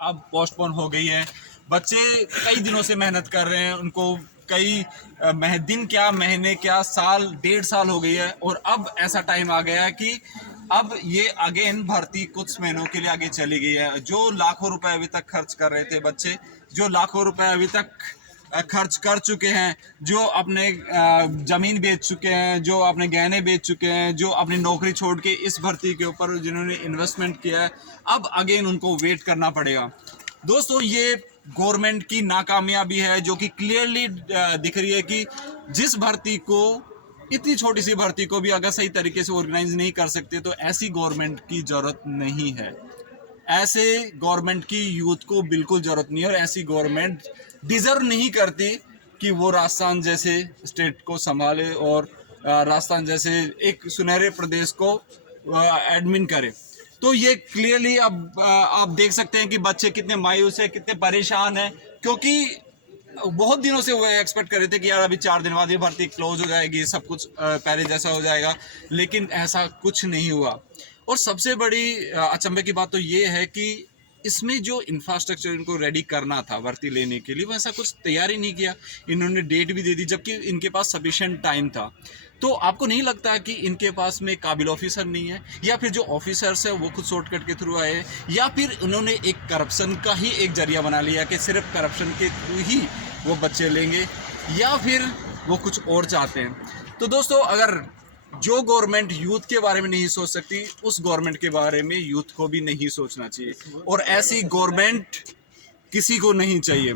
अब पोस्टपोन हो गई है। बच्चे कई दिनों से मेहनत कर रहे हैं, उनको कई दिन क्या, महीने क्या, साल, 1.5 साल हो गई है, और अब ऐसा टाइम आ गया है कि अब ये अगेन भर्ती कुछ महीनों के लिए आगे चली गई है। जो लाखों रुपए अभी तक खर्च कर रहे थे बच्चे, जो लाखों रुपए अभी तक खर्च कर चुके हैं, जो अपने ज़मीन बेच चुके हैं, जो अपने गहने बेच चुके हैं, जो अपनी नौकरी छोड़ के इस भर्ती के ऊपर जिन्होंने इन्वेस्टमेंट किया है, अब अगेन उनको वेट करना पड़ेगा। दोस्तों, ये गवर्नमेंट की नाकामयाबी है जो कि क्लियरली दिख रही है कि जिस भर्ती को, इतनी छोटी सी भर्ती को भी अगर सही तरीके से ऑर्गेनाइज नहीं कर सकते तो ऐसी गवर्नमेंट की ज़रूरत नहीं है। ऐसे गवर्नमेंट की यूथ को बिल्कुल ज़रूरत नहीं है, और ऐसी गवर्नमेंट डिज़र्व नहीं करती कि वो राजस्थान जैसे स्टेट को संभाले और राजस्थान जैसे एक सुनहरे प्रदेश को एडमिन करे। तो ये क्लियरली अब आप देख सकते हैं कि बच्चे कितने मायूस हैं, कितने परेशान हैं, क्योंकि बहुत दिनों से वो एक्सपेक्ट कर रहे थे कि यार अभी 4 दिन बाद ये भर्ती क्लोज हो जाएगी, सब कुछ पहले जैसा हो जाएगा, लेकिन ऐसा कुछ नहीं हुआ। और सबसे बड़ी अचंभे की बात तो ये है कि इसमें जो इंफ्रास्ट्रक्चर इनको रेडी करना था भर्ती लेने के लिए, वो ऐसा कुछ तैयारी नहीं किया। इन्होंने डेट भी दे दी जबकि इनके पास सफिशिएंट टाइम था। तो आपको नहीं लगता कि इनके पास में काबिल ऑफिसर नहीं है, या फिर जो ऑफिसर्स है वो खुद शॉर्टकट के थ्रू आए, या फिर उन्होंने एक करप्शन का ही एक जरिया बना लिया कि सिर्फ करप्शन के थ्रू ही वो बच्चे लेंगे, या फिर वो कुछ और चाहते हैं। तो दोस्तों, अगर जो गवर्नमेंट यूथ के बारे में नहीं सोच सकती, उस गवर्नमेंट के बारे में यूथ को भी नहीं सोचना चाहिए, और ऐसी गवर्नमेंट किसी को नहीं चाहिए।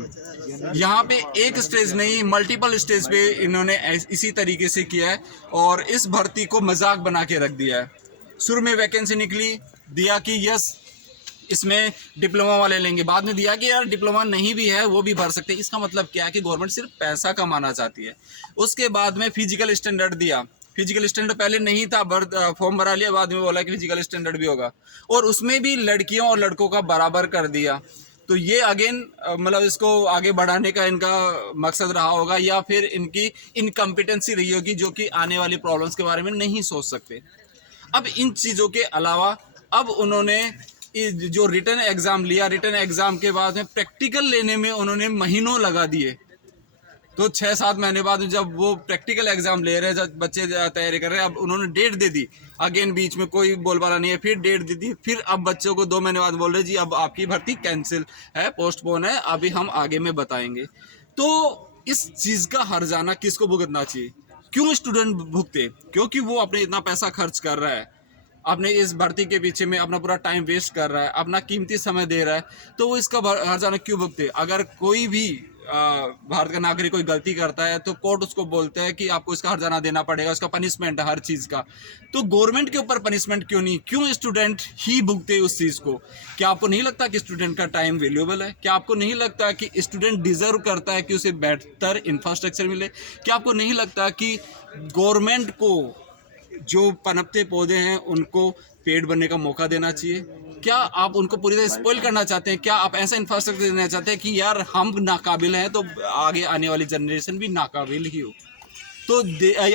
यहाँ पे एक स्टेज नहीं, मल्टीपल स्टेज पे इन्होंने इसी तरीके से किया है, और इस भर्ती को मजाक बना के रख दिया है। शुरू में वैकेंसी निकली, दिया कि यस इसमें डिप्लोमा वाले लेंगे, बाद में दिया कि यार डिप्लोमा नहीं भी है वो भी भर सकते हैं। इसका मतलब क्या है कि गवर्नमेंट सिर्फ पैसा कमाना चाहती है। उसके बाद में फिजिकल स्टैंडर्ड दिया, फिजिकल स्टैंडर्ड पहले नहीं था, फॉर्म भरा लिया, बाद में बोला कि फिजिकल स्टैंडर्ड भी होगा, और उसमें भी लड़कियों और लड़कों का बराबर कर दिया। तो ये अगेन मतलब इसको आगे बढ़ाने का इनका मकसद रहा होगा, या फिर इनकी इनकम्पिटेंसी रही होगी जो कि आने वाली प्रॉब्लम्स के बारे में नहीं सोच सकते। अब इन चीज़ों के अलावा अब उन्होंने जो रिटन एग्ज़ाम लिया, रिटन एग्ज़ाम के बाद में प्रैक्टिकल लेने में उन्होंने महीनों लगा दिए। तो 6-7 महीने बाद जब वो प्रैक्टिकल एग्जाम ले रहे हैं, जब बच्चे तैयारी कर रहे हैं, अब उन्होंने डेट दे दी। अगेन बीच में कोई बोलबाला नहीं है, फिर डेट दे दी, फिर अब बच्चों को 2 महीने बाद बोल रहे जी अब आपकी भर्ती कैंसिल है, पोस्टपोन है, अभी हम आगे में बताएंगे। तो इस चीज़ का हर्जाना किसको भुगतना चाहिए? क्यों स्टूडेंट भुगते? क्योंकि वो अपने इतना पैसा खर्च कर रहा है, अपने इस भर्ती के पीछे में अपना पूरा टाइम वेस्ट कर रहा है, अपना कीमती समय दे रहा है, तो वो इसका हर्जाना क्यों भुगते? अगर कोई भी भारत का नागरिक कोई गलती करता है तो कोर्ट उसको बोलते हैं कि आपको इसका हर्जाना देना पड़ेगा, उसका पनिशमेंट है हर चीज़ का। तो गवर्नमेंट के ऊपर पनिशमेंट क्यों नहीं? क्यों स्टूडेंट ही भुगते उस चीज़ को? क्या आपको नहीं लगता कि स्टूडेंट का टाइम वैल्यूएबल है? क्या आपको नहीं लगता कि स्टूडेंट डिजर्व करता है कि उसे बेहतर इंफ्रास्ट्रक्चर मिले? क्या आपको नहीं लगता कि गवर्नमेंट को जो पनपते पौधे हैं उनको पेड़ बनने का मौका देना चाहिए? क्या आप उनको पूरी तरह स्पॉइल करना चाहते हैं? क्या आप ऐसा इंफ्रास्ट्रक्चर देना चाहते हैं कि यार हम नाकाबिल हैं तो आगे आने वाली जनरेशन भी नाकाबिल ही हो? तो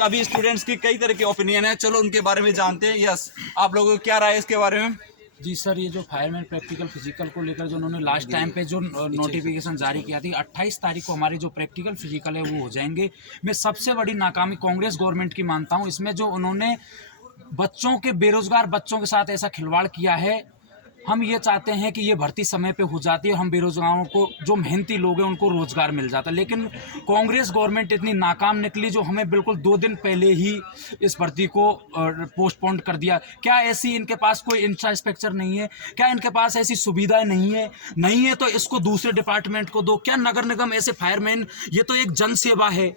अभी स्टूडेंट्स की कई तरह के ओपिनियन है, चलो उनके बारे में जानते हैं। यस, आप लोगों को क्या राय है इसके बारे में? जी सर, ये जो फायरमैन प्रैक्टिकल फिजिकल को लेकर जो उन्होंने लास्ट टाइम पे जो नोटिफिकेशन जारी किया थी, 28 तारीख को हमारे जो प्रैक्टिकल फिजिकल है वो हो जाएंगे। मैं सबसे बड़ी नाकामी कांग्रेस गवर्नमेंट की मानता हूँ। इसमें जो उन्होंने बच्चों के, बेरोजगार बच्चों के साथ ऐसा खिलवाड़ किया है। हम ये चाहते हैं कि ये भर्ती समय पे हो जाती है, हम बेरोजगारों को, जो मेहनती लोग हैं उनको रोजगार मिल जाता, लेकिन कांग्रेस गवर्नमेंट इतनी नाकाम निकली जो हमें बिल्कुल 2 दिन पहले ही इस भर्ती को पोस्टपोन कर दिया। क्या ऐसी इनके पास कोई इंफ्रास्ट्रक्चर नहीं है? क्या इनके पास ऐसी सुविधाएं नहीं है? नहीं है तो इसको दूसरे डिपार्टमेंट को दो। क्या नगर निगम ऐसे फायरमैन, ये तो एक जन सेवा है,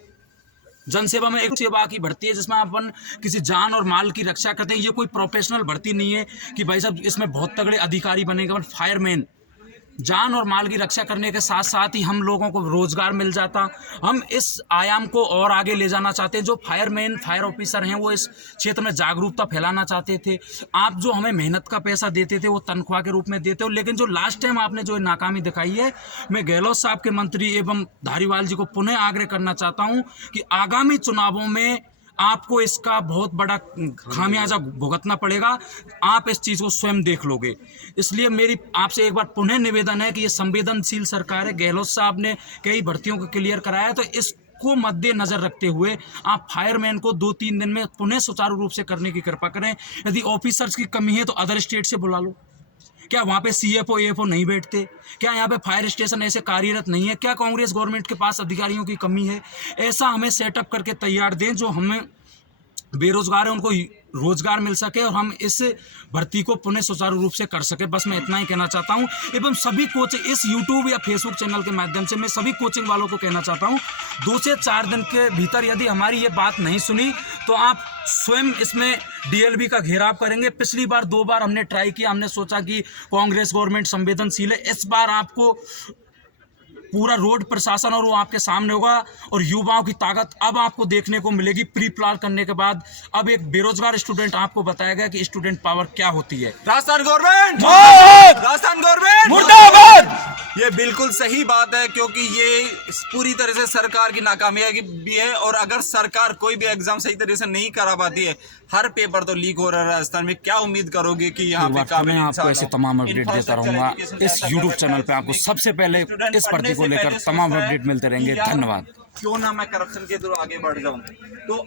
जनसेवा में एक सेवा की भर्ती है जिसमें अपन किसी जान और माल की रक्षा करते हैं। ये कोई प्रोफेशनल भर्ती नहीं है कि भाई साहब इसमें बहुत तगड़े अधिकारी बनेगा। फायरमैन जान और माल की रक्षा करने के साथ साथ ही हम लोगों को रोजगार मिल जाता। हम इस आयाम को और आगे ले जाना चाहते हैं। जो फायरमैन, फायर ऑफिसर हैं वो इस क्षेत्र में जागरूकता फैलाना चाहते थे। आप जो हमें मेहनत का पैसा देते थे वो तनख्वाह के रूप में देते हो, लेकिन जो लास्ट टाइम आपने जो नाकामी दिखाई है, मैं गहलोत साहब के मंत्री एवं धारीवाल जी को पुनः आग्रह करना चाहता हूँ कि आगामी चुनावों में आपको इसका बहुत बड़ा खामियाजा भुगतना पड़ेगा। आप इस चीज़ को स्वयं देख लोगे। इसलिए मेरी आपसे एक बार पुनः निवेदन है कि ये संवेदनशील सरकार है। गहलोत साहब ने कई भर्तियों को क्लियर कराया, तो इसको मद्देनजर रखते हुए आप फायरमैन को 2-3 दिन में पुनः सुचारू रूप से करने की कृपा करें। यदि ऑफिसर्स की कमी है तो अदर स्टेट से बुला लो। क्या वहाँ पे CFO AFO नहीं बैठते? क्या यहाँ पे फायर स्टेशन ऐसे कार्यरत नहीं है? क्या कांग्रेस गवर्नमेंट के पास अधिकारियों की कमी है? ऐसा हमें सेटअप करके तैयार दें जो हमें बेरोजगार है उनको रोजगार मिल सके और हम इस भर्ती को पुनः सुचारू रूप से कर सके। बस मैं इतना ही कहना चाहता हूं। एवं सभी कोचिंग इस YouTube या Facebook चैनल के माध्यम से मैं सभी कोचिंग वालों को कहना चाहता हूं, 2 से 4 दिन के भीतर यदि हमारी ये बात नहीं सुनी तो आप स्वयं इसमें DLB का घेराव करेंगे। पिछली बार 2 बार हमने ट्राई किया, हमने सोचा कि कांग्रेस गवर्नमेंट संवेदनशील है। इस बार आपको पूरा रोड प्रशासन और वो आपके सामने होगा और युवाओं की ताकत अब आपको देखने को मिलेगी। प्री प्लान करने के बाद अब एक बेरोजगार स्टूडेंट आपको बताएगा कि स्टूडेंट पावर क्या होती है। राजस्थान गवर्नमेंट राजस्थान गवर्नमेंट मुर्दाबाद। ये बिल्कुल सही बात है, क्योंकि ये पूरी तरह से सरकार की नाकामयाबी भी है। और अगर सरकार कोई भी एग्जाम सही तरह से नहीं करा पाती है, हर पेपर तो लीक हो रहा है राजस्थान में, क्या उम्मीद करोगे कि यहाँ पे मैं आपको ऐसे तमाम अपडेट देता रहूंगा। इस YouTube चैनल पे आपको सबसे पहले इस भर्ती को लेकर तमाम अपडेट मिलते रहेंगे। धन्यवाद। क्यों ना मैं करप्शन के थ्रू आगे बढ़ जाऊं। तो